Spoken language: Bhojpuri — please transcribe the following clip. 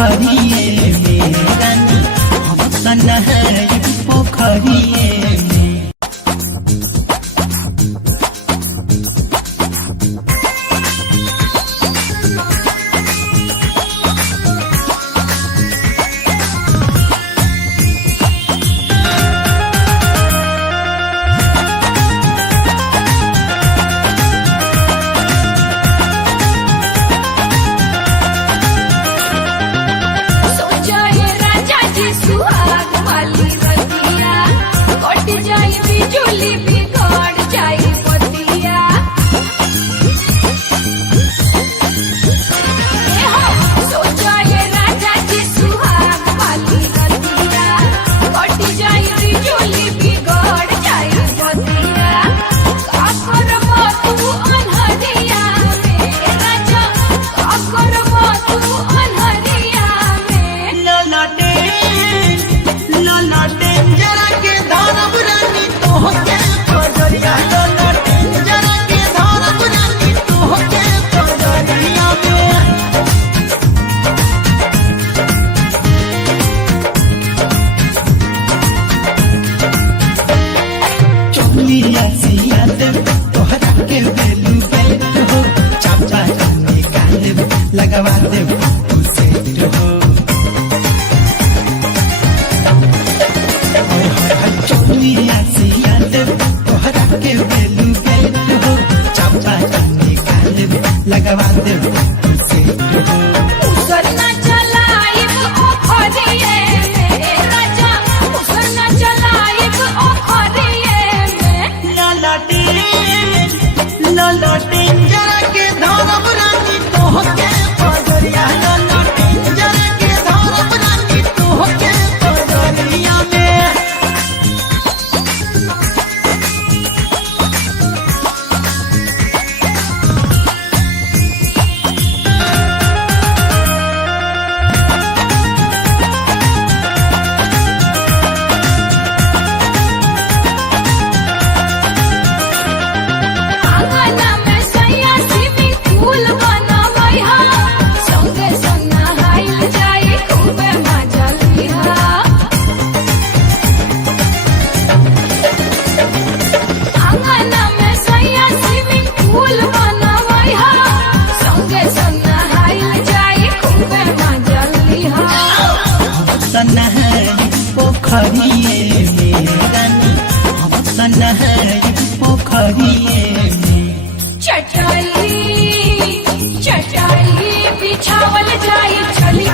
पोखरिए में रानी हम त नहाइब पोखरिए में। तोहरा के बेलू बेट हो चाचा निकाल लगवा दे सेट हो चोलिया सिया दे तोहरा के बेलू बेट हो चाचा निकाल लगवा दे सेट हो। पोखरिए में रानी हम त नहाइब पोखरिए में। चटाई चटाई बिछावल जाई चली